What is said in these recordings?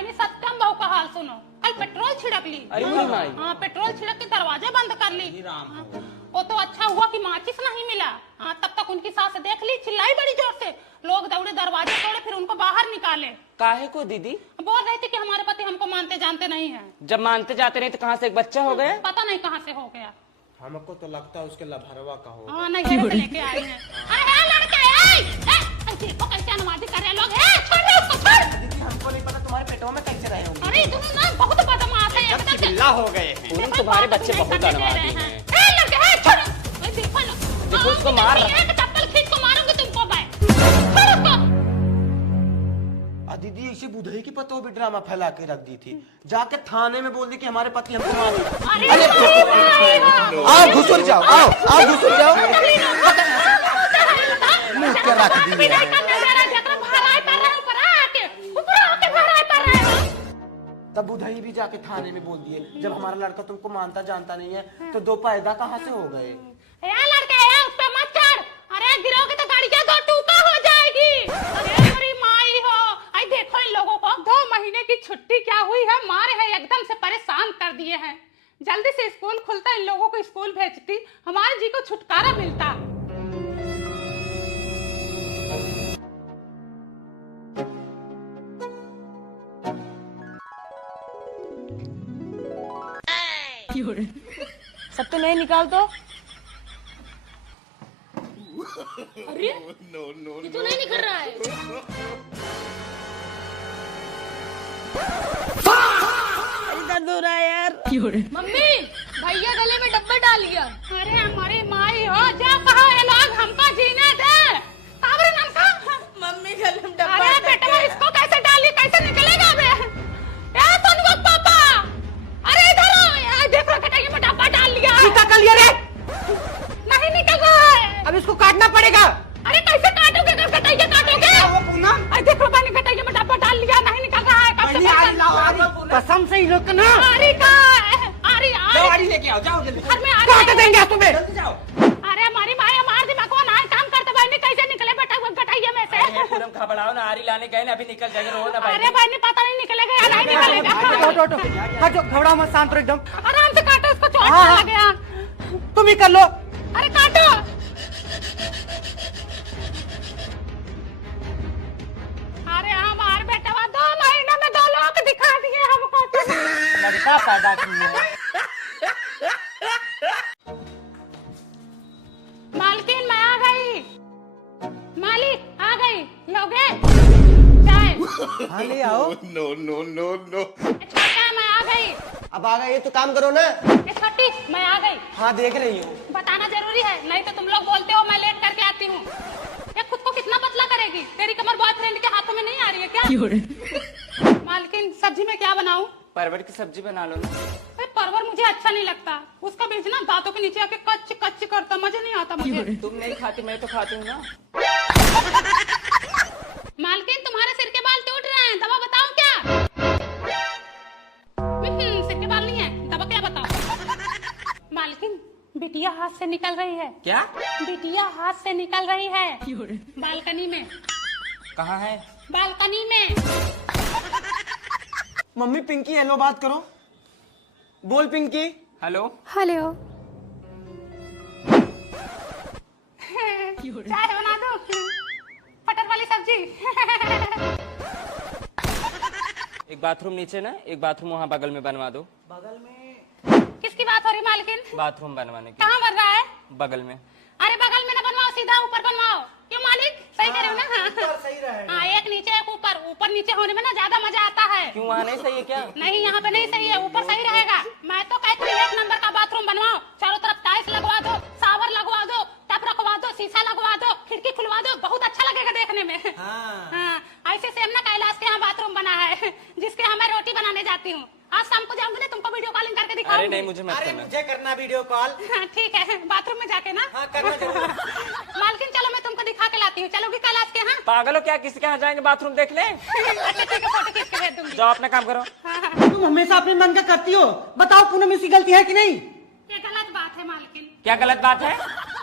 बहनी सत्यम बहू का हाल सुनो। कल पेट्रोल छिड़क ली। अरे माई। हाँ पेट्रोल छिड़क के दरवाजे बंद कर ली। वो तो अच्छा हुआ कि माचिस नहीं मिला। हाँ तब तक उनकी सास देख ली, चिल्लाई बड़ी जोर से। लोग दौड़े, दरवाजे तोड़े, फिर उनको बाहर निकाले। काहे को दीदी? बोल रही थी कि हमारे पति हमको मानते जानते नहीं है। जब मानते जाते नहीं तो कहाँ से एक बच्चा हो गया? पता नहीं कहाँ से हो गया। हमको तो लगता है उसके लभरवा का हो। हाँ नहीं से लेके आए हैं। अरे लड़के देखो कैसे नमाजी कर रहे लोग। छोड़ दे उसको, छोड़। दीदी हमको नहीं पता तुम्हारे पेटों में कैसे रहे होंगे। अरे तुम ना बहुत बदमाश है एकदम से। चिल्ला हो गए हैं। पूनम तुम्हारे बच्चे बहुत अनवादी हैं। लड़के छोड़ो। ओए देखो ना, देखो उसको मार रहा है। एक चप्पल खींच को मारूंगी तुमको मैं। छोड़ उसको। दीदी इसी बुधई की पतों भी ड्रामा फैला के रख दी थी। जाके थाने में बोल दी कि हमारे पति हमको मारे। अरे आओ घुसुर जाओ, आओ घुसुर जाओ। मुंह के रख दी तब बुधई भी जाके थाने में बोल दिए जब हमारा लड़का तुमको मानता जानता नहीं है तो दो पैदा कहाँ से हो गए। लड़के उस पे मत चढ़। अरे गिरोगे तो गाड़ियां दो टूका हो जाएगी। अरे मेरी माई हो। आई देखो इन लोगों को 2 महीने की छुट्टी क्या हुई है, मारे है एकदम से परेशान कर दिए हैं। जल्दी से स्कूल खुलता, इन लोगों को स्कूल भेजती, हमारे जी को छुटकारा मिलता। सब तो नहीं निकाल तो। अरे ये तो नहीं निकल रहा है। दर्द हो रहा है यार। मम्मी भैया गले में डब्बा डाल गया। अरे हमारी माई हो, जा कहा है लोग हमको जीने दे। काबरे नाम का मम्मी गले में डब्बा। अरे बेटा इसको कैसे डाली, कैसे निकलेगा बे? ए तुम पापा, अरे इधर आओ। ये देखो कटाई में डब्बा डाल लिया। निकल लिया रे। नहीं निकल रहा है। अब इसको काटना पड़ेगा। अरे कैसे काटोगे, अगर कटाइया काटोगे? अरे देखो बहनी कटाइया में डब्बा डाल लिया, नहीं निकल रहा है। कब से कसम से ही लोग ना। आरी का आरी गाड़ी लेके आओ, जाओ जल्दी। घर में काट देंगे तुम्हें। जल्दी जाओ। अरे हमारी माँ हमारे दिमाग को ना काम करते बहनी कैसे निकले बेटा वो कटाइया में से। पूनम घबराओ ना, आरी लाने गए ना, अभी निकल जाएगा। रो ना भाई। अरे बहनी पता नहीं निकलेगा या नहीं निकलेगा। हटो, घबराओ मत, शांत रहो एकदम। आराम से काटो, उसको चोट ना लगे। तुम ही कर लो। अरे काटो। अरे हमारे बेटा 2 महीने में 2 लोग दिखा दिए हमको। लड़का पैदा किया। मालकिन मैं आ गई। मालिक आ गई। लोगे चाय? हाँ ले आओ। छोटा मैं आ गई। अब आ गए तो काम करो ना। ये छोटी मैं आ गई। हाँ देख रही हूँ। बताना जरूरी है, नहीं तो तुम लोग बोलते हो मैं लेट करके आती हूँ। ये खुद को कितना पतला करेगी? तेरी कमर बॉयफ्रेंड के हाथों में नहीं आ रही है क्या? मालकिन सब्जी में क्या बनाऊं? परवल की सब्जी बना लो ना। परवर मुझे अच्छा नहीं लगता। उसका बीज ना दांतों के नीचे आके कच्ची कच्ची करता, मजा नहीं आता मुझे। तुम नहीं खाती, मैं तो खाती हूँ ना। मालकिन तुम्हारे सिर के बाल टूट रहे हैं, दवा बताऊं क्या? सिर के बाल नहीं है, दवा क्या बताऊं? मालकिन बिटिया हाथ से निकल रही है। क्या? बिटिया हाथ से निकल रही है। बालकनी में। कहाँ है? बालकनी में। मम्मी पिंकी हेलो बात करो। बोल पिंकी। हेलो। हेलो। चाय बना दो, पटर वाली सब्जी। एक बाथरूम नीचे ना, एक बाथरूम वहाँ बगल में बनवा दो। बगल में किसकी बात हो रही मालकिन? बाथरूम बनवाने की। कहाँ बन रहा है? बगल में। अरे बगल में ना बनवाओ, सीधा ऊपर बनवाओ। क्यों मालिक? सही कह रहे हो ना? सही रहेगा। हाँ एक नीचे एक ऊपर। ऊपर नीचे होने में ना ज्यादा मजा आता है। क्यों, वहाँ नहीं सही है क्या? नहीं यहाँ पे नहीं सही है, ऊपर सही रहेगा। मैं तो कहती हूँ 1 नंबर का बाथरूम बनवाओ। चारों तरफ टाइल्स लगवा दो, शावर लगवा दो, टप रखवा दो, शीशा लगवा दो, खिड़की खुलवा दो, बहुत अच्छा लगेगा देखने में। हाँ ऐसे सेम ना कैलाश के यहाँ बाथरूम बना है, जिसके यहाँ मैं रोटी बनाने जाती हूँ। आज शाम को जाऊंगी ना, तुमको वीडियो कॉलिंग करके दिखाऊंगी। अरे नहीं, मुझे मत करना। मुझे करना वीडियो कॉल। हाँ, ठीक है, बाथरूम में जाके ना। हाँ करना जरूर। मालकिन चलो मैं तुमको दिखा के लाती हूँ। चलोगी कैलाश के यहाँ? पागल हो क्या? किसी के यहाँ जाएंगे बाथरूम देख ले? अच्छा ठीक है, फोटो खींच के भेज दूंगी। जाओ अपना काम करो। तुम हमेशा अपने मन का करती हो। बताओ पूनम इसकी गलती है कि नहीं? ये गलत बात है मालकिन। क्या गलत बात है?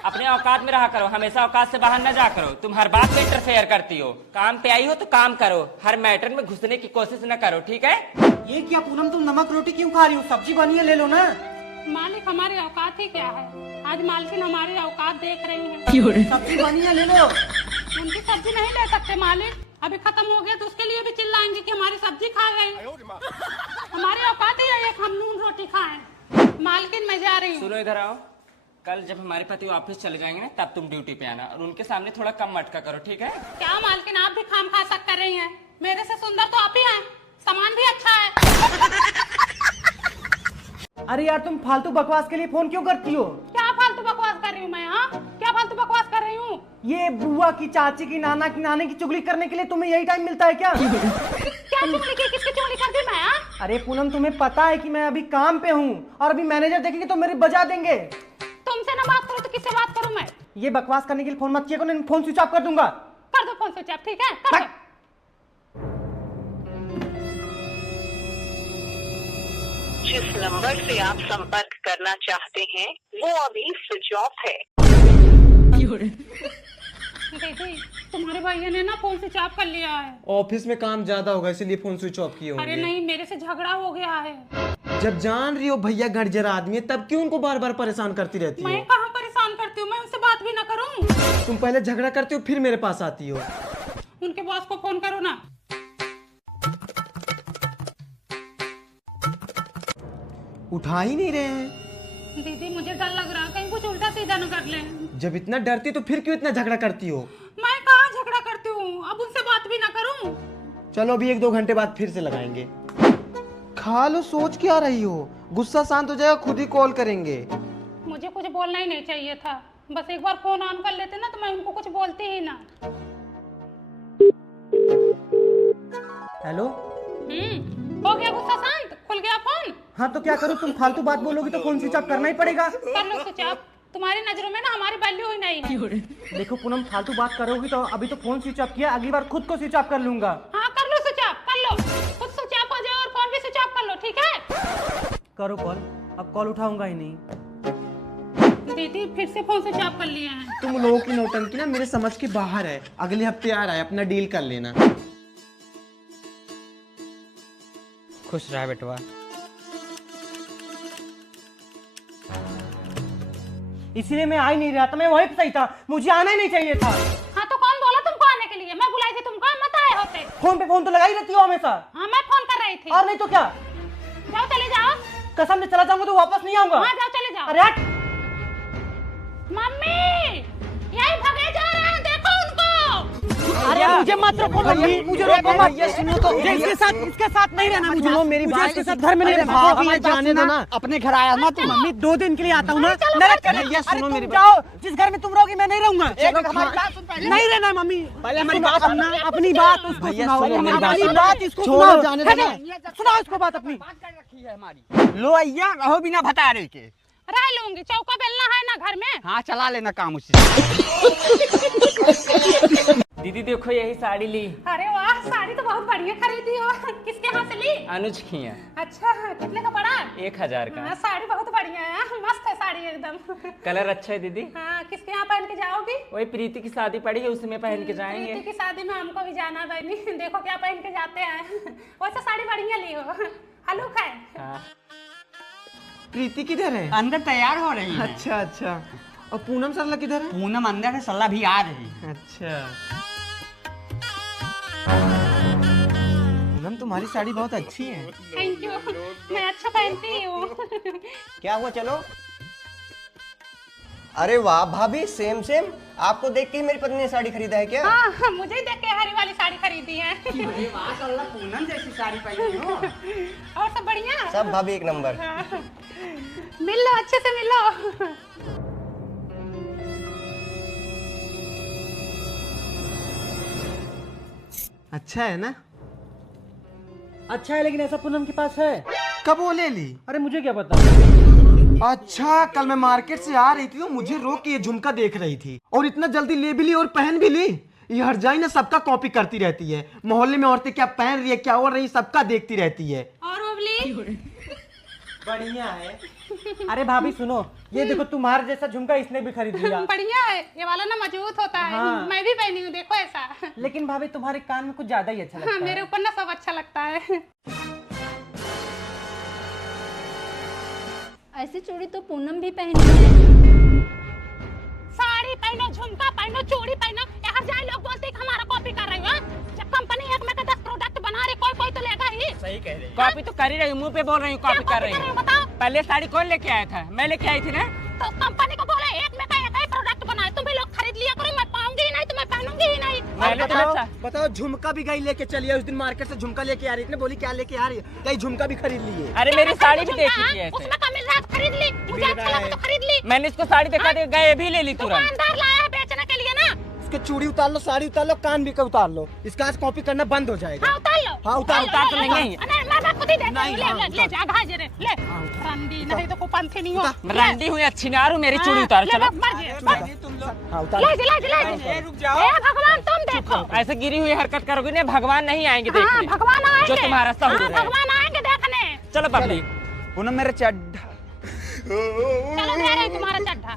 अपने औकात में रहा करो, हमेशा औकात से बाहर न जा करो। तुम हर बात में इंटरफेयर करती हो। काम पे आई हो तो काम करो, हर मैटर में घुसने की कोशिश न करो, ठीक है? ये क्या पूनम, तुम नमक रोटी क्यों खा रही हो? सब्जी बनी है, ले लो ना। मालिक हमारी औकात ही क्या है, आज मालकिन हमारी औकात देख रही है। सब्जी बनी है, ले लो। उनकी सब्जी नहीं ले सकते मालिक, अभी खत्म हो गया तो उसके लिए भी चिल्लाएंगे कि हमारी सब्जी खा गई। हमारी औकात ही है एक हम नून रोटी खाएं। मालकिन मैं जा रही हूँ। सुनो इधर आओ, कल जब हमारे पति ऑफिस चले जाएंगे ना तब तुम ड्यूटी पे आना, और उनके सामने थोड़ा कम मटका करो, ठीक है? क्या मालकिन आप भी खाम खा सक कर रही हैं? मेरे से सुंदर तो आप ही हैं, सामान भी अच्छा है। अरे यार, तुम फालतू बकवास के लिए फोन क्यों करती हो? क्या फालतू बकवास कर रही हूँ मैं? हाँ, क्या फालतू बकवास कर रही हूँ? ये बुआ की, चाची की, नाना की, नाने की चुगली करने के लिए तुम्हें यही टाइम मिलता है क्या? क्या चुगली की? किसकी चुगली कर दी मैं? हाँ? अरे पूनम, तुम्हें पता है कि मैं अभी काम पे हूँ और अभी मैनेजर देखेंगे तो मेरे बजा देंगे। तुमसे ना बात करूँ तो किससे बात करूँ मैं? ये बकवास करने के लिए फोन मत किया करो, नहीं फोन स्विच ऑफ कर दूंगा। कर दो फोन स्विच ऑफ, ठीक है? कर दो। जिस नंबर से आप संपर्क करना चाहते हैं वो अभी स्विच ऑफ है। दीदी, तुम्हारे भैया ने ना फोन स्विच ऑफ कर लिया है। ऑफिस में काम ज्यादा होगा इसीलिए फोन स्विच ऑफ किए अरे होंगे। नहीं, मेरे से झगड़ा हो गया है। जब जान रही हो भैया गंजरा आदमी है, तब क्यों उनको बार बार परेशान करती रहती मैं हो? कहाँ परेशान करती हूँ? मैं उनसे बात भी ना करूँ? तुम पहले झगड़ा करती हो फिर मेरे पास आती हो। उनके बॉस को फोन करो ना। उठा ही नहीं रहे हैं। दीदी मुझे डर लग रहा है कहीं कुछ उल्टा सीधा न कर ले। जब इतना डरती तो फिर क्यों इतना झगड़ा करती हो? मैं कहाँ झगड़ा करती हूँ, अब उनसे बात भी ना करूँ? चलो अभी 1-2 घंटे बाद फिर से लगाएंगे। खा लो, सोच क्या रही हो? गुस्सा शांत हो जाएगा, खुद ही कॉल करेंगे। मुझे कुछ बोलना ही नहीं चाहिए था, बस एक बार फोन ऑन कर लेते ना तो मैं उनको कुछ बोलती ही ना। हेलो, हो गया गुस्सा शांत? खुल गया फोन? हाँ तो क्या करूँ? तुम फालतू बात बोलोगी तो फोन स्विच ऑफ करना ही पड़ेगा। कर लो स्विच ऑफ, तुम्हारी नजरों में ना हमारी वैल्यू ही नहीं है। देखो पूनम, फालतू बात करोगी तो अभी तो फोन स्विच ऑफ किया, अगली बार खुद को स्विच ऑफ कर लूंगा। हाँ कर लो स्विच ऑफ, कर लो, खुद स्विच ऑफ हो जाए और फोन भी स्विच ऑफ कर लो, ठीक है? करो कॉल, अब कॉल उठाऊंगा ही नहीं। दीदी फिर से फोन स्विच ऑफ कर लिए हैं। तुम लोगों की नौटंकी ना मेरे समझ के बाहर है। अगले हफ्ते आ रहा है, अपना डील कर लेना। खुश रहा बेटवा। इसीलिए मैं आ ही नहीं रहा था, मैं वहीं पे सही था, मुझे आना ही नहीं चाहिए था। हाँ तो कौन बोला तुमको आने के लिए? मैं बुलाई थी तुमको, मत आए होते। फोन पे फोन तो लगाई रहती हो हमेशा। हाँ मैं फोन कर रही थी। और नहीं तो क्या? जाओ चले जाओ। कसम से चला जाऊंगा तो वापस नहीं आऊंगा। हाँ जाओ चले जाओ। अरे हट। मम्मी यही भगे जा रहे हैं, देखो उनको। अरे मुझे मत रोको मम्मी, मुझे रोको मत। ये सुनो तो, इसके साथ नहीं रहना मुझे। सुनो मेरी बात, इसके साथ घर में नहीं रहना। हमें जाने दो ना, अपने घर आया मत। मम्मी 2 दिन के लिए आता हूँ ना। ये सुनो मेरी बात, जिस घर में तुम रहोगी मैं नहीं रहूंगा। नहीं रहना मम्मी, पहले हमारी बात सुनना। अपनी बात उसको सुनाओ, अपनी बात इसको सुनाओ। सुनाओ इसको बात अपनी। लो अय्या, रहो बिना भतारे के। रह लूंगी, चौका बेलना है ना घर में। हाँ चला लेना काम उसी। दीदी देखो यही साड़ी ली। अरे वाह, साड़ी तो बहुत बढ़िया खरीदी हो। किसके हाथ से ली? अनुज की है। अच्छा, कितने का पड़ा? 1000 का। हाँ, साड़ी बहुत बढ़िया है, मस्त है साड़ी एकदम। कलर अच्छा है दीदी। हाँ, किसके यहाँ पहन के जाओगी? वही प्रीति की शादी पड़ी है, उसमें पहन के जाएंगे। प्रीति की शादी में हमको भी जाना है बहनी, देखो क्या पहन के जाते हैं। वैसे साड़ी बढ़िया ली हो, हलूक है। हाँ। प्रीति किधर है? अंदर तैयार हो रही है। अच्छा अच्छा। और पूनम सरला किधर है? पूनम अंदर है, सल्ला भी आ रही है। अच्छा। पूनम तुम्हारी साड़ी बहुत अच्छी है। थैंक यू, मैं अच्छा पहनती हूँ। क्या हुआ? चलो। अरे वाह भाभी, सेम सेम। आपको देख के ही मेरी पत्नी ने साड़ी खरीदा है क्या? हाँ, मुझे ही देख के हरी वाली साड़ी खरीदी है। पूनम जैसी साड़ी पहनी हो। और सब बढ़िया? सब भाभी एक नंबर। हाँ। मिल लो, अच्छे से मिल लो। अच्छा है ना? अच्छा है, लेकिन ऐसा पूनम के पास है? कब वो ले ली? अरे मुझे क्या पता। अच्छा, कल मैं मार्केट से आ रही थी तो मुझे रोक के ये झुमका देख रही थी और इतना जल्दी ले भी ली और पहन भी ली। ये हर जाई ना सबका कॉपी करती रहती है। मोहल्ले में औरतें क्या पहन रही है, क्या हो रही है, सबका देखती रहती है। और ओवली? बढ़िया है। अरे भाभी सुनो, ये देखो तुम्हारे जैसा झुमका इसने भी खरीद लिया। बढ़िया है ये वाला ना, मजबूत होता है। हाँ। मैं भी पहनी हूँ, देखो ऐसा। लेकिन भाभी तुम्हारे कान में कुछ ज्यादा ही अच्छा लगता हाँ, है। मेरे ऊपर ना सब अच्छा लगता है। ऐसी चूड़ी तो पूनम भी पहनी है। साड़ी पहनो, झुमका पहनो, चूड़ी पहनो, यहाँ जाए लोग बोलते हैं कि हमारा कॉपी कर रही हो। जब कंपनी एक में का 10 प्रोडक्ट बना रही, कोई कोई तो लेगा ही। सही कह रही कॉपी तो कर ही रही हूँ, मुंह पे बोल रही हूँ कॉपी कर रही हूँ। बताओ, पहले साड़ी कौन लेके आया था? मैं लेके आई थी ना। तो कंपनी को बोले एक में का एक ही प्रोडक्ट बनाए, तुम भी लोग खरीद लिया करो। मैं पाऊंगी ही नहीं तो मैं पहनूंगी ही नहीं। मैंने तो अच्छा बताओ झुमका भी गई लेके चली है। उस दिन मार्केट से झुमका लेके आ रही थी ना, बोली क्या लेके आ रही है, कहीं झुमका भी खरीद ली है। अरे मेरी साड़ी भी देखी थी ऐसे। उसमें का मिल रहा है, खरीद ली। मुझे अच्छा लगा तो खरीद ली। मैंने इसको साड़ी दिखा दी, गए भी ले ली तुरंत। दुकानदार लाया है बेचने के लिए ना। उसके चूड़ी उतार लो, साड़ी उतार लो, कान भी का उतार लो। इसका आज कॉपी करना बंद हो जाएगा। हाँ उतार लो। हाँ, उतार तो नहीं है। मैं खुद ही देती हूँ। नहीं, ले हाँ, ले ले जा घाजे रे ले। रंडी नहीं तो कुपंथी नहीं हो। रंडी हुई अच्छी ना रू, मेरी चूड़ी उतारो चलो। हाँ उतार ले ले ले ले। रुक जाओ। ए भगवान तुम देखो। ऐसे गिरी हुई हरकत करोगे ना, भगवान नहीं आएंगे हाँ देखने। भगवान आएंगे। जो तुम्हारा सहूर हाँ, है। भगवान आएंगे देखने। चलो बबली। पूनम मेरे चड्ढा। चलो दे रही तुम्हारा चड्ढा।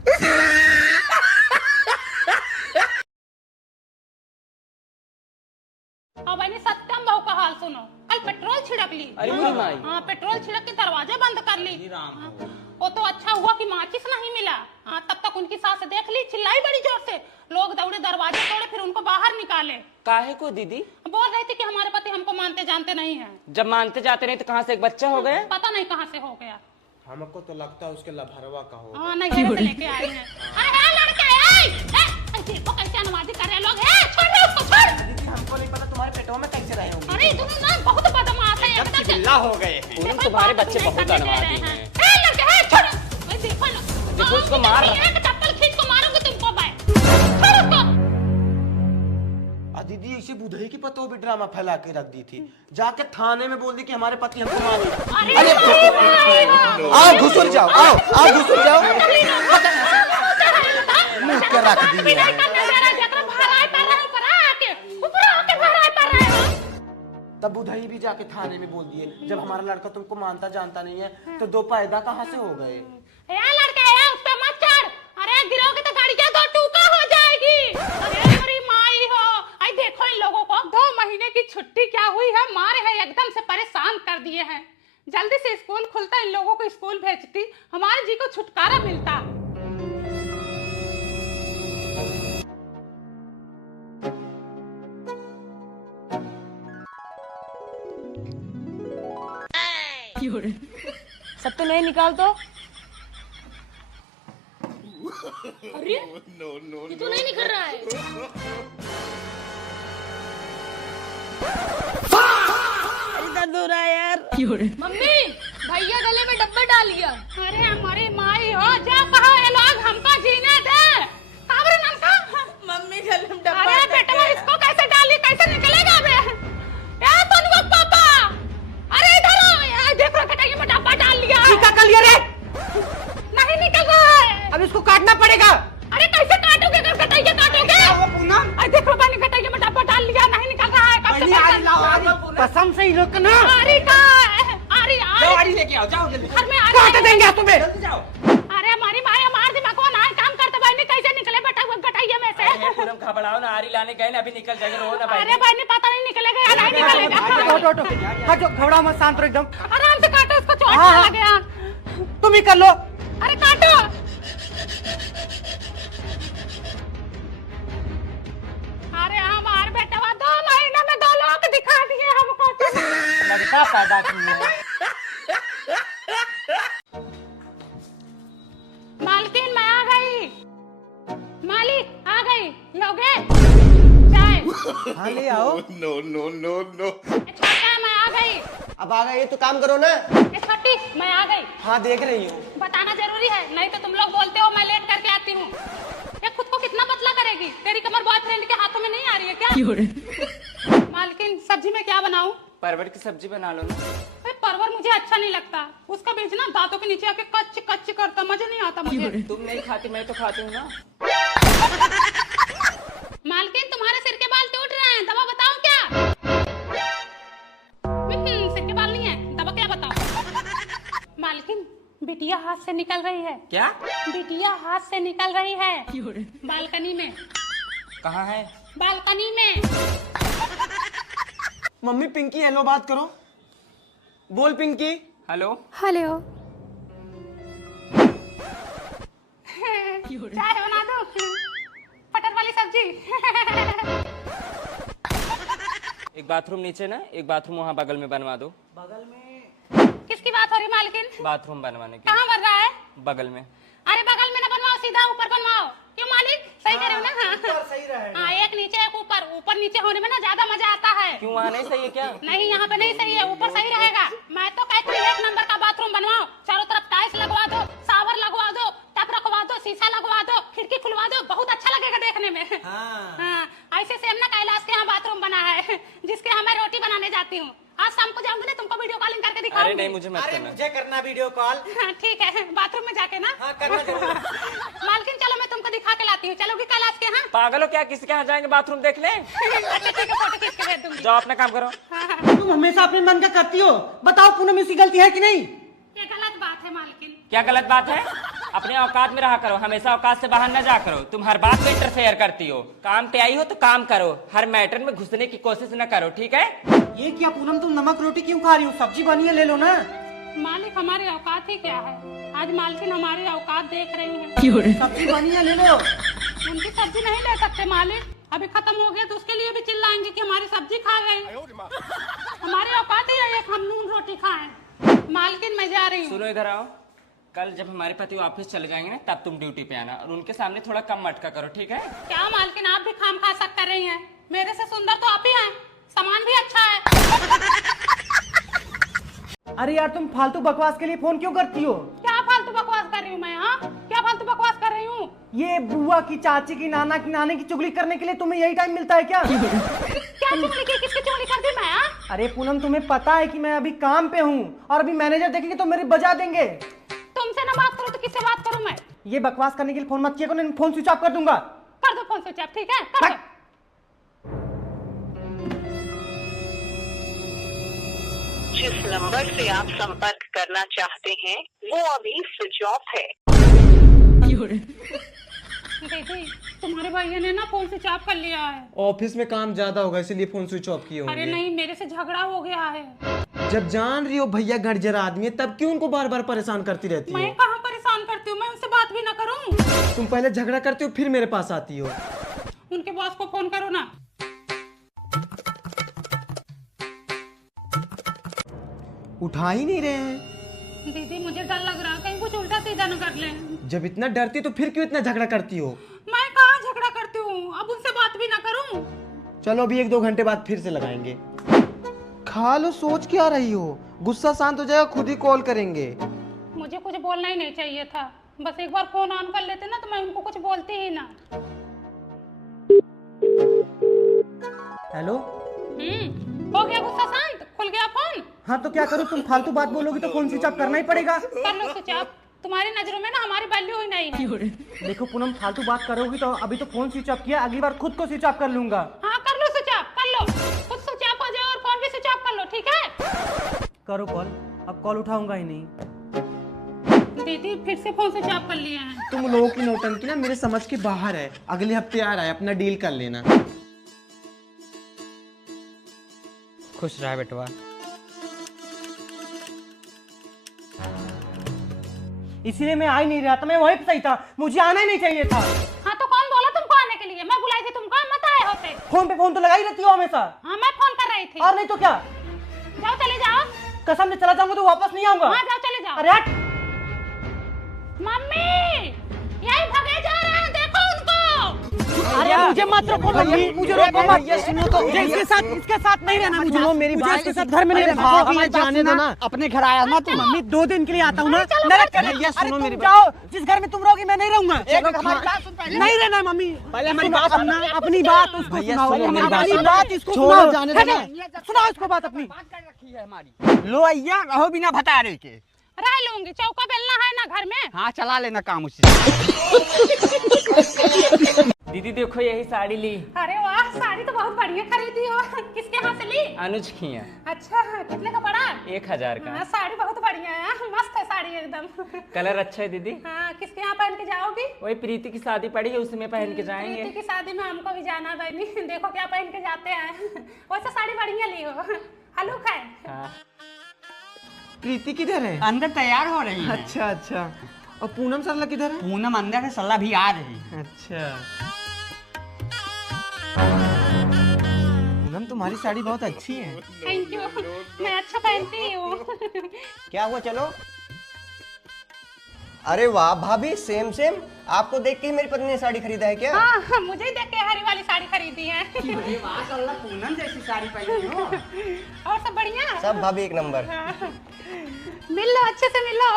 अब बहनी सत्यम बहू का हाल सुनो। कल पेट्रोल छिड़क ली। अरे मेरी माई। हाँ पेट्रोल छिड़क के दरवाजे बंद कर ली। वो तो अच्छा हुआ कि माचिस नहीं मिला। हाँ तब तक उनकी सास देख ली, चिल्लाई बड़ी जोर से। लोग दौड़े, दरवाजे तोड़े, फिर उनको बाहर निकाले। काहे को दीदी? बोल रही थी कि हमारे पति हमको मानते जानते नहीं है। जब मानते जाते नहीं तो कहाँ से एक बच्चा हो गया? पता नहीं कहाँ से हो गया। हमको तो लगता है उसके लभरवा का हो। हाँ नहीं से लेके आए हैं। अरे लड़के देखो कैसे नमाजी कर रहे हैं लोग। छोड़ दे उसको, छोड़। हमको नहीं पता तुम्हारे पेटों में कैसे रहे होंगे। अरे तुम ना बहुत बदमाश है एकदम से। चिल्ला हो गए हैं। पूनम तुम्हारे बच्चे बहुत अनवादी हैं। लड़के छोड़ो। देखो ना, देखो उसको मार। एक चप्पल खींच को मारूंगी तुमको मैं। छोड़ उसको। दीदी इसी बुधई की पतों भी ड्रामा फैला के रख दी थी। जाके थाने में बोल दी कि हमारे पति हमको मारे। आओ घुसुर जाओ, आओ घुसुर जाओ। मुंह के रख दी है। तब बुधई भी जाके थाने में बोल दिए, जब हमारा लड़का तुमको मानता जानता नहीं है तो दो पैदा कहाँ से हो गए। लड़का है उस पे मत चढ़। अरे गिरोगे तो गाड़ी क्या दो टूका हो जाएगी। अरे मेरी माई हो। आई देखो इन लोगों को 2 महीने की छुट्टी क्या हुई है, मारे है एकदम से परेशान कर दिए हैं। जल्दी से स्कूल खुलता, इन लोगों को स्कूल भेजती, हमारे जी को छुटकारा मिलता। सब तो नहीं निकाल दो। अरे ये तो नहीं निकल रहा है। दर्द हो रहा है यार। मम्मी भैया गले में डब्बा डाल लिया। अरे हमारी माई हो, जा कहो ये लोग हमको जीने दे। काबरे नाम का मम्मी गले में डब्बा। अरे बेटा इसको कैसे डाली, कैसे निकलेगा बे? यार तनुआ पापा, अरे इधर आओ यार। देखो बेटा ये डब्बा डाल लिया। क्या कर लिया रे? नहीं निकल रहा है। अब इसको काटना पड़ेगा। अरे कैसे काटोगे? अगर कटाइए काटोगे। अरे देखो मैंने कटाइए में डब्बा डाल लिया, नहीं निकल रहा है। कसम से ही लोग ना अरे का अरे गाड़ी लेके आओ, जाओ जल्दी। घर में आ काट देंगे तुम्हें। जल्दी जाओ। अरे हमारी माँ हमारे दिमाग को ना काम करते भाई, कैसे निकले बेटा वो गटाइए में से। पूनम घबराओ ना, आरी लाने गए ना, अभी निकल जाएगा। रो ना भाई। अरे भाई ने पता नहीं निकलेगा या नहीं निकलेगा। हटो हटो, घबराओ मत, शांत रहो एकदम। आराम से काटो, इसको चोट हाँ, लग गया। तुम ही कर लो। अरे काटो। अरे हमारे बेटा 2 महीने में 2 लोग दिखा दिए हमको। लड़का पैदा किया। मालकिन मैं आ गई। मालिक आ गई, लोगे चाय। हाँ ले आओ। छोटा मैं आ गई। अब आ गए तो काम करो ना। छोटी मैं आ गई। हाँ देख रही हूँ। बताना जरूरी है, नहीं तो तुम लोग बोलते हो मैं लेट करके आती हूँ। ये खुद को कितना पतला करेगी? तेरी कमर बॉयफ्रेंड के हाथों में नहीं आ रही है क्या? मालकिन सब्जी में क्या बनाऊं? परवल की सब्जी बना लो ना। परवर मुझे अच्छा नहीं लगता, उसका बीज ना दांतों के नीचे आके कच्च कच्च करता, मजा नहीं आता मुझे। तुम नहीं खाती, मैं तो खाती हूँ ना। मालकिन तुम्हारे सिर के बाल टूट रहे हैं, दवा बताओ क्या? सिर के बाल नहीं है, दवा क्या बताओ? मालकिन बिटिया हाथ से निकल रही है। क्या? बिटिया हाथ से निकल रही है बालकनी में। कहाँ है? बालकनी में। मम्मी पिंकी हेलो बात करो। बोल पिंकी। हेलो। हेलो। चाय बना दो, पटर वाली सब्जी। एक बाथरूम नीचे ना, एक बाथरूम वहाँ बगल में बनवा दो। बगल में किसकी बात हो रही मालकिन? बाथरूम बनवाने की। कहाँ बन रहा है? बगल में। अरे बगल में ना बनवाओ, सीधा ऊपर बनवाओ। क्यों मालिक? सही कह रहे हो ना? ऊपर सही रहेगा। हाँ, एक नीचे एक ऊपर। ऊपर नीचे होने में ना ज्यादा मजा आता है। क्यों वहाँ नहीं सही है क्या? नहीं, यहाँ पे नहीं सही है, ऊपर सही रहेगा। मैं तो कहती हूँ एक नंबर का बाथरूम बनवाओ, चारों तरफ टाइल्स लगवा दो, शावर लगवा दो, टप रखवा दो, शीशा लगवा दो, खिड़की खुलवा दो, बहुत अच्छा लगेगा देखने में। हाँ, ऐसे सेम ना कैलाश के यहाँ बाथरूम बना है, जिसके यहाँ मैं रोटी बनाने जाती हूँ। आज शाम को जाऊंगी ना, तुमको वीडियो कॉलिंग करके दिखाऊंगी। अरे नहीं, मुझे मत अरे करना। मुझे करना वीडियो कॉल। हाँ, ठीक है, बाथरूम में जाके ना। हाँ करना जरूर। मालकिन चलो मैं तुमको दिखा के लाती हूँ। चलोगी कैलाश के यहाँ? पागल हो क्या? किसी के यहाँ जाएंगे बाथरूम देख ले? अच्छा ठीक है, फोटो खींच के भेज दूंगी। जाओ अपना काम करो। तुम हमेशा अपने मन का करती हो। बताओ पूनम इसकी गलती है कि नहीं? ये गलत बात है मालकिन। क्या गलत बात है? अपने औकात में रहा करो, हमेशा औकात से बाहर न जा करो। तुम हर बात में इंटरफेयर करती हो। काम पे आई हो तो काम करो, हर मैटर में घुसने की कोशिश न करो, ठीक है? ये क्या पूनम, तुम नमक रोटी क्यों खा रही हो? सब्जी बनी है, ले लो ना। मालिक हमारी औकात ही क्या है? आज मालकिन हमारी औकात देख रही है। सब्जी बनी है, ले लो। उनकी सब्जी नहीं ले सकते मालिक, अभी खत्म हो गया तो उसके लिए भी चिल्लाएंगे कि हमारी सब्जी खा गए। हमारी औकात ही है हम नून रोटी खाएं। मालकिन मैं जा रही हूँ। सुनो इधर आओ। कल जब हमारे पति ऑफिस चले जाएंगे ना, तब तुम ड्यूटी पे आना और उनके सामने थोड़ा कम मटका करो, ठीक है? क्या मालकिन, आप भी खाम खा सक कर रही हैं? मेरे से सुंदर तो आप ही हैं, सामान भी अच्छा है। अरे यार, तुम फालतू बकवास के लिए फोन क्यों करती हो? क्या फालतू बकवास कर रही हूँ मैं? हाँ, क्या फालतू बकवास कर रही हूँ? ये बुआ की, चाची की, नाना की, नानी की चुगली करने के लिए तुम्हें यही टाइम मिलता है क्या? क्या चुगली की? किसकी चुगली कर दी मैं? हाँ? अरे पूनम, तुम्हें पता है कि मैं अभी काम पे हूँ और अभी मैनेजर देखेंगे तो मेरे बजा देंगे। तुमसे ना बात करूँ तो किससे बात करूँ मैं? ये बकवास करने के लिए फोन मत किया करो, नहीं फोन स्विच ऑफ कर दूंगा। कर दो फोन स्विच ऑफ, ठीक है? कर दो। जिस नंबर से आप संपर्क करना चाहते हैं वो अभी स्विच ऑफ है। दीदी, तुम्हारे भैया ने ना फोन स्विच ऑफ कर लिया है। ऑफिस में काम ज्यादा होगा इसीलिए फोन स्विच ऑफ किए अरे होंगे। नहीं, मेरे से झगड़ा हो गया है। जब जान रही हो भैया गड़जर आदमी है, तब क्यों उनको बार बार परेशान करती रहती मैं हो? कहाँ परेशान करती हूँ? मैं उनसे बात भी ना करूँ? तुम पहले झगड़ा करती हो फिर मेरे पास आती हो। उनके बॉस को फोन करो ना। उठा ही नहीं रहे हैं। दीदी मुझे डर लग रहा है, कहीं कुछ उल्टा सीधा न कर लें। जब इतना डरती तो फिर क्यों इतना झगड़ा करती हो? मैं कहाँ झगड़ा करती हूँ? अब उनसे बात भी ना करूँ? चलो अभी 1-2 घंटे बाद फिर से लगाएंगे। खा लो, सोच क्या रही हो? गुस्सा शांत हो जाएगा, खुद ही कॉल करेंगे। मुझे कुछ बोलना ही नहीं चाहिए था, बस एक बार फोन ऑन कर लेते ना तो मैं उनको कुछ बोलती ही ना। हेलो। हो गया गुस्सा शांत? खुल गया फोन? हाँ तो क्या करूँ, तुम फालतू बात बोलोगी तो फोन स्विच ऑफ करना ही पड़ेगा। कर लो स्विच ऑफ। तुम्हारी नजरों में ना हमारी वैल्यू ही नहीं है। देखो पूनम, फालतू बात करोगी तो अभी तो फोन स्विच ऑफ किया, अगली बार खुद को स्विच ऑफ कर लूंगा। हाँ कर लो स्विच ऑफ, कर लो। खुद स्विच ऑफ हो जाए और फोन भी स्विच ऑफ कर लो, ठीक है? करो कॉल, अब कॉल उठाऊंगा ही नहीं। दीदी फिर से फोन स्विच ऑफ कर लिया है। तुम लोगों की नौटंकी ना मेरे समझ के बाहर है। अगले हफ्ते आ रहा है, अपना डील कर लेना। खुश रहा बेटवा। इसीलिए मैं आ ही नहीं रहा था, मैं वहीं पे सही था, मुझे आना ही नहीं चाहिए था। हाँ तो कौन बोला तुमको आने के लिए? मैं बुलाई थी तुमको, मत आए होते। फोन पे फोन तो लगा ही रहती हो हमेशा। हाँ मैं फोन कर रही थी। और नहीं तो क्या? जाओ चले जाओ। कसम से चला जाऊंगा तो वापस नहीं आऊंगा। हाँ जाओ चले जाओ। अरे हट। मम्मी यही भगे जा रहे हैं, देखो उनको। अरे मुझे मत रोको मम्मी, मुझे रोको मत। सुनो तो, मुझे इसके साथ नहीं रहना। मुझे मुझे इसके साथ घर में नहीं रहना। भाभी जाने दो ना, अपने घर आया ना तुम। मम्मी 2 दिन के लिए आता हूँ ना, नरक करने। भैया, सुनो अरे मेरी तुम जाओ, जिस घर में तुम रहोगी मैं नहीं रहूंगा। हमारी बात सुन पहले। नहीं रहना मम्मी, पहले हमारी बात सुनना। अपनी बात उसको भैया, सुनाओ। सुनो मेरी बात। अपनी बात इसको छोड़ो, सुनाओ। जाने दो ना। सुनाओ इसको बात अपनी। लो अय्या, रहो बिना बता रहे के। रह लूंगी, चौका बेलना है ना घर में। हाँ चला लेना काम उसी। दीदी देखो यही साड़ी ली। अरे वाह, साड़ी तो बहुत बढ़िया खरीदी हो। किसके हाथ से ली? अनुज की है। अच्छा, कितने का पड़ा? 1000 का। हाँ, साड़ी बहुत बढ़िया है, मस्त है साड़ी। साड़ी एकदम। कलर अच्छा है दीदी। हाँ, किसके यहाँ पहन के जाओगी? वही प्रीति की शादी पड़ी है, उसमें पहन के जाएंगे। प्रीति की शादी में हमको भी जाना बहनी। देखो क्या पहन के जाते हैं। वैसे साड़ी बढ़िया ली हो, हलूक है। हाँ। प्रीति किधर है? अंदर तैयार हो रही है। अच्छा अच्छा। और पूनम सरला किधर है? पूनम अंदर है, सल्ला भी आ रही है। अच्छा। पूनम तुम्हारी साड़ी बहुत अच्छी है। थैंक यू, मैं अच्छा पहनती हूँ। क्या हुआ, चलो। अरे वाह भाभी, सेम सेम। आपको देख के ही मेरी पत्नी ने साड़ी खरीदा है क्या? हाँ, मुझे ही देख के हरी वाली साड़ी खरीदी है। वाह सल्ला, पूनम जैसी साड़ी पहनी हो। और सब बढ़िया? सब भाभी एक नंबर। हाँ। मिल लो, अच्छे से मिल लो।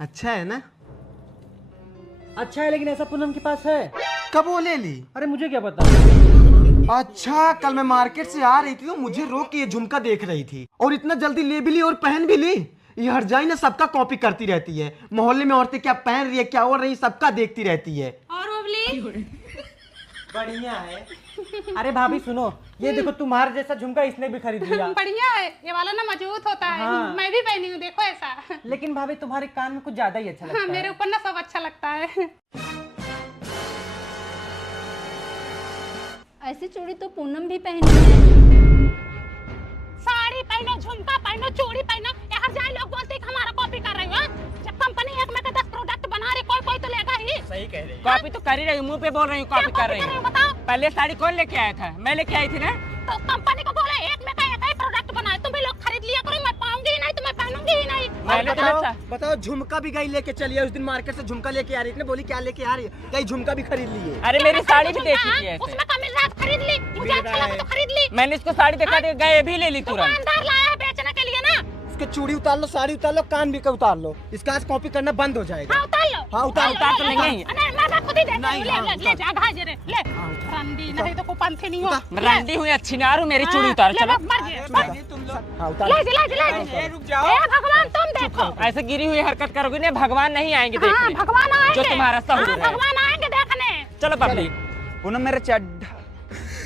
अच्छा है ना? अच्छा है, लेकिन ऐसा पूनम के पास है? कब वो ले ली? अरे मुझे क्या पता। अच्छा, कल मैं मार्केट से आ रही थी तो मुझे रोक के ये झुमका देख रही थी और इतना जल्दी ले भी ली और पहन भी ली। ये हर जाई ना सबका कॉपी करती रहती है। मोहल्ले में औरतें क्या पहन रही है, क्या हो रही है, सबका देखती रहती है। और ओवली? बढ़िया है। अरे भाभी सुनो, ये देखो तुम्हारे जैसा झुमका इसने भी खरीद लिया। बढ़िया है, ये वाला ना मजबूत होता है। हाँ। मैं भी पहनी हूँ, देखो ऐसा। लेकिन भाभी तुम्हारे कान में कुछ ज्यादा ही अच्छा लगता हाँ, है। मेरे ऊपर ना सब अच्छा लगता है। ऐसी चूड़ी तो पूनम भी पहनी है। साड़ी पहनो, झुमका पहनो, चूड़ी पहनो, यहाँ जाए लोग बोलते हैं कि हमारा कॉपी कर रहे हो। जब कंपनी एक में 10 प्रोडक्ट बना रही, कोई कोई तो लेगा ही। सही कह रही। कॉपी तो कर ही रही हूँ, मुंह पे बोल रही हूँ कॉपी कर रही हूँ। बताओ, पहले साड़ी कौन लेके आया था? मैं लेके आई थी ना। तो कंपनी को बोले एक में का एक ही प्रोडक्ट बनाए, तुम भी लोग खरीद लिया करो। मैं पाऊंगी ही नहीं तो मैं पहनूंगी ही नहीं। मैंने तो अच्छा। बताओ, झुमका भी गई लेके चली है। उस दिन मार्केट से झुमका लेके आ रही थी, बोली क्या लेके आ रही है, कहीं झुमका भी खरीद ली है। अरे मेरी साड़ी भी देखी थी ऐसे। उसमें कम रात खरीद ली, मुझे अच्छा लगा तो खरीद ली। मैंने इसको साड़ी दिखा दी, गए भी ले ली तुरंत। दुकानदार लाया है बेचने के लिए ना। इसके चूड़ी उतार लो, साड़ी उतार लो, कान भी का उतार लो। इसका आज कॉपी करना बंद हो जाएगा। हाँ, उतार लो। हाँ, उतार उतार तो नहीं है। नहीं, मैं खुद ही देती हूँ। नहीं, ले हाँ, ले ले जा, घाय रे ले। रंडी नहीं तो कुपंथी नहीं हो। रंडी हुई अच्छी ना, मेरी चूड़ी उतार। चलो हाँ, उतार। ले ले। रुक जाओ। ए भगवान, तुम देखो। ऐसे गिरी हुई हरकत करोगी ना, भगवान नहीं आएंगे हाँ, देखने। भगवान आएंगे। जो तुम्हारा सहूर हाँ, है। भगवान आएंगे देखने। चलो पब्लिक। पूनम मेरा चड्ढा।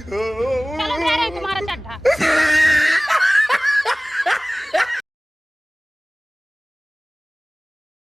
चलो दे रहे हैं तुम्हारा चड्ढा।